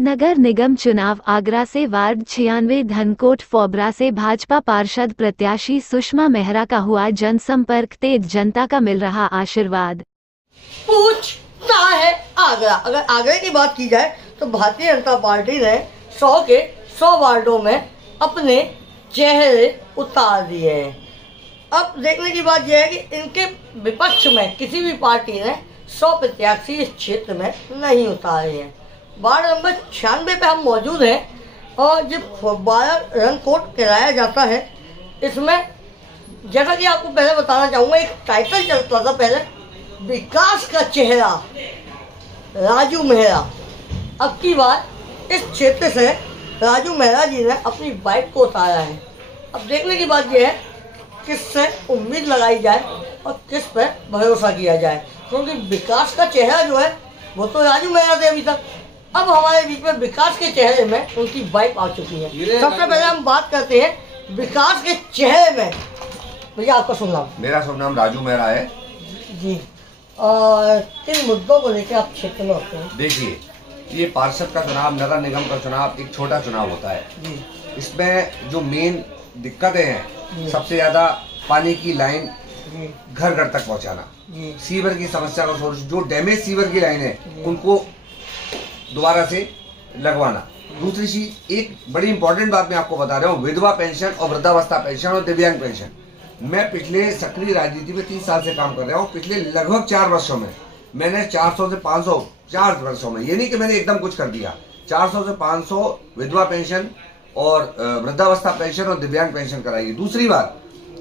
नगर निगम चुनाव आगरा से वार्ड 96 धनकोट फोबरा से भाजपा पार्षद प्रत्याशी सुषमा मेहरा का हुआ जनसंपर्क, तेज जनता का मिल रहा आशीर्वाद। पूछता है आगरा। अगर आगरा की बात की जाए तो भारतीय जनता पार्टी ने 100 के 100 वार्डों में अपने चेहरे उतार दिए हैं। अब देखने की बात यह है कि इनके विपक्ष में किसी भी पार्टी ने 100 प्रत्याशी इस क्षेत्र में नहीं उतारे हैं। वार्ड नंबर 96 पे हम मौजूद हैं और जो फोबरा रनकोट कराया जाता है, इसमें जैसा कि आपको पहले बताना चाहूँगा, एक टाइटल चलता था पहले, विकास का चेहरा राजू मेहरा। अब की बार इस क्षेत्र से राजू मेहरा जी ने अपनी बाइक को उतारा है। अब देखने की बात यह है किससे उम्मीद लगाई जाए और किस पर भरोसा किया जाए, क्योंकि विकास का चेहरा जो है वो तो राजू मेहरा थे अभी तक। अब हमारे बीच में विकास के चेहरे में उनकी बाइक आ चुकी है। सबसे पहले हम बात करते हैं विकास के चेहरे में। भैया आपका शुभ नाम? मेरा शुभ नाम राजू मेहरा है जी। और किन मुद्दों को लेकर आप क्षेत्र में होते हैं? देखिए, ये पार्षद का चुनाव, नगर निगम का चुनाव एक छोटा चुनाव होता है जी। इसमें जो मेन दिक्कतें हैं, सबसे ज्यादा पानी की लाइन घर घर तक पहुंचाना, सीवर की समस्या का सोल्यूशन, जो डैमेज सीवर की लाइन है उनको दोबारा से लगवाना। दूसरी चीज, एक बड़ी इंपॉर्टेंट बात मैं आपको बता रहा हूँ, विधवा पेंशन और वृद्धावस्था पेंशन और दिव्यांग पेंशन। मैं पिछले सक्रिय राजनीति में 3 साल से काम कर रहा हूँ। पिछले लगभग 4 वर्षों में मैंने 400 से 500, 4 वर्षों में, ये नहीं कि मैंने एकदम कुछ कर दिया, 400 से 500 विधवा पेंशन और वृद्धावस्था पेंशन और दिव्यांग पेंशन कराई है। दूसरी बात,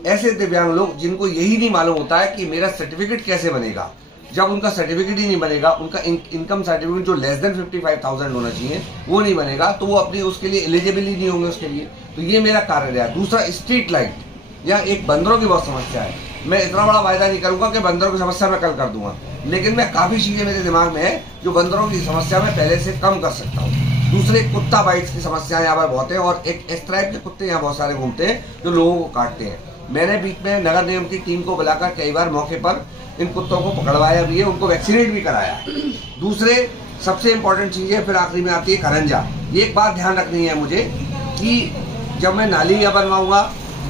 ऐसे दिव्यांग लोग जिनको यही नहीं मालूम होता है कि मेरा सर्टिफिकेट कैसे बनेगा, जब उनका सर्टिफिकेट ही नहीं बनेगा, उनका इनकम सर्टिफिकेट जो लेस देन 55,000 होना चाहिए वो नहीं बनेगा, तो वो अपनी उसके लिए एलिजिबल ही नहीं होंगे उसके लिए। तो ये मेरा कार्य रहा। दूसरा, स्ट्रीट लाइट या एक बंदरों की बहुत समस्या है। मैं इतना बड़ा वायदा नहीं करूंगा कि बंदरों की समस्या मैं कल कर दूंगा, लेकिन मैं काफी चीजें मेरे दिमाग में है जो बंदरों की समस्या मैं पहले से कम कर सकता हूँ। दूसरे, कुत्ता बाइट्स की समस्या यहाँ पर बहुत है और एक इस तरह के कुत्ते यहाँ बहुत सारे घूमते हैं जो लोगों को काटते हैं। मैंने बीच में नगर निगम की टीम को बुलाकर कई बार मौके पर इन कुत्तों को पकड़वाया भी है, उनको वैक्सीनेट भी कराया। दूसरे, सबसे इम्पोर्टेंट चीज है, फिर आखिरी में आती है खरंजा। ये एक बात ध्यान रखनी है मुझे कि जब मैं नाली या बनवाऊंगा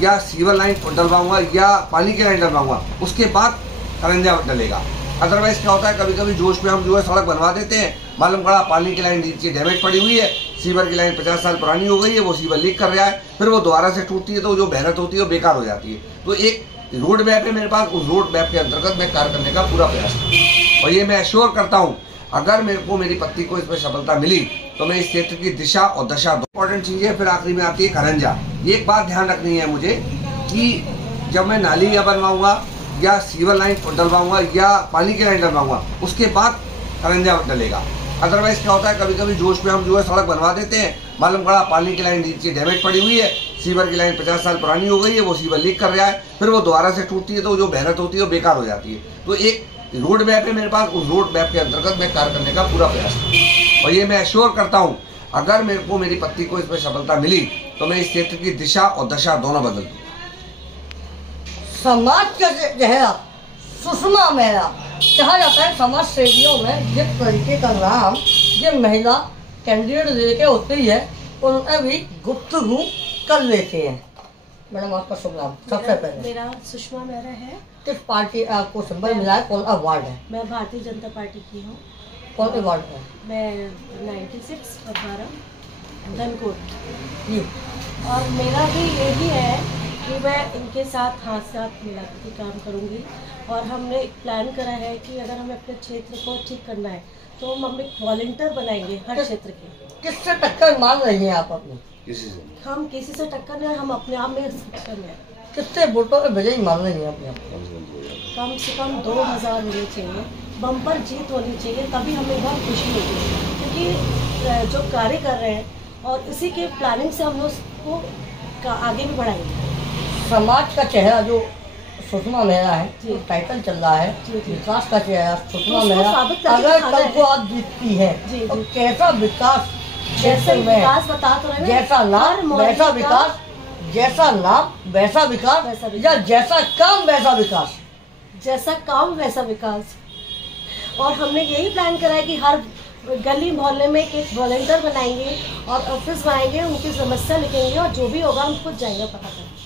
या सीवर लाइन डलवाऊंगा या पानी की लाइन डलवाऊंगा, उसके बाद खरंजा डलेगा। अदरवाइज क्या होता है, कभी कभी जोश में हम जो है सड़क बनवा देते हैं, मालूम पड़ा पानी की लाइन नीचे डैमेज पड़ी हुई है, सीवर की लाइन 50 साल पुरानी हो गई है, वो सीवर लीक कर रहा है, फिर वो दोबारा से टूटती है तो जो मेहनत होती है वो बेकार हो जाती है। तो एक रोड मैप है मेरे पास, उस रोड मैप के अंतर्गत मैं कार्य करने का पूरा प्रयास करूँ और ये मैं एश्योर करता हूँ, अगर मेरे को मेरी पत्नी को इसमें सफलता मिली तो मैं इस क्षेत्र की दिशा और दशा, दो इंपॉर्टेंट चीज है, फिर आखिरी में आती है खरंजा। ये एक बात ध्यान रखनी है मुझे कि जब मैं नाली या बनवाऊंगा या सीवर लाइन डलवाऊंगा या पानी की लाइन डलवाऊंगा, उसके बाद खरंजा डलेगा। अदरवाइज क्या होता है, कभी कभी जोश में हम जो है सड़क बनवा देते हैं, मालूम पड़ा पानी की लाइन नीचे डैमेज पड़ी हुई है, सीवर की लाइन 50 साल पुरानी हो गई है, वो सीवर लीक कर रहा है, फिर वो दोबारा से टूटती है तो जो मेहनत होती है वो बेकार हो जाती है। तो एक रोड मैप है मेरे पास, उस रोड मैप के अंतर्गत मैं कार्य करने का पूरा प्रयास करूँ और ये मैं एश्योर करता हूँ, अगर मेरे को मेरी पत्नी को इसमें सफलता मिली तो मैं इस क्षेत्र की दिशा और दशा दोनों बदल दूँ। समाज का चेहरा सुषमा मेहरा कहा जाता है। समाज सेवियों में जिस तरीके का नाम ये महिला कैंडिडेट लेके होती है, उन्हें भी गुफ्तगू कर लेते हैं। मैडम आपका शुभ नाम? सबसे पहले मेरा सुषमा मेहरा है। किस पार्टी आपको सिंबल मिला है, कौन सा वार्ड है? मैं भारतीय जनता पार्टी की हूँ। कौन से वार्ड है? मैं 96 फोबरा धनकोट जी। और मेरा भी यही है कि मैं इनके साथ हाथ साथ मिला के काम करूँगी और हमने एक प्लान करा है कि अगर हमें अपने क्षेत्र को ठीक करना है तो हम एक वॉलंटियर बनाएंगे हर क्षेत्र के। किससे टक्कर मान रही हैं आप अपनी? किसी से? हम किसी से टक्कर नहीं, हम अपने आप में सक्षम है। कितने वोटों में विजयी मान रही हैं अपने आप? कम से कम 2000 होने चाहिए, बम्पर जीत होनी चाहिए, तभी हमें बहुत खुशी होगी, क्योंकि जो कार्य कर रहे हैं और इसी के प्लानिंग से हम उसको आगे भी बढ़ाएंगे। समाज का चेहरा जो सुषमा मेहरा है, तो टाइटल चल रहा है विकास का चेहरा सुषमा मेहरा। अगर कल को आप जीतती है तो कैसा विकास, जैसे विकास बता तो रहे, जैसा नाम वैसा विकास, जैसा नाम वैसा विकास या जैसा काम वैसा विकास? जैसा काम वैसा विकास। और हमने यही प्लान करा है कि हर गली मोहल्ले में एक वॉलंटियर बनाएंगे और ऑफिस बनाएंगे, उनकी समस्या लिखेंगे और जो भी होगा हम खुद जाएंगे पता करेंगे।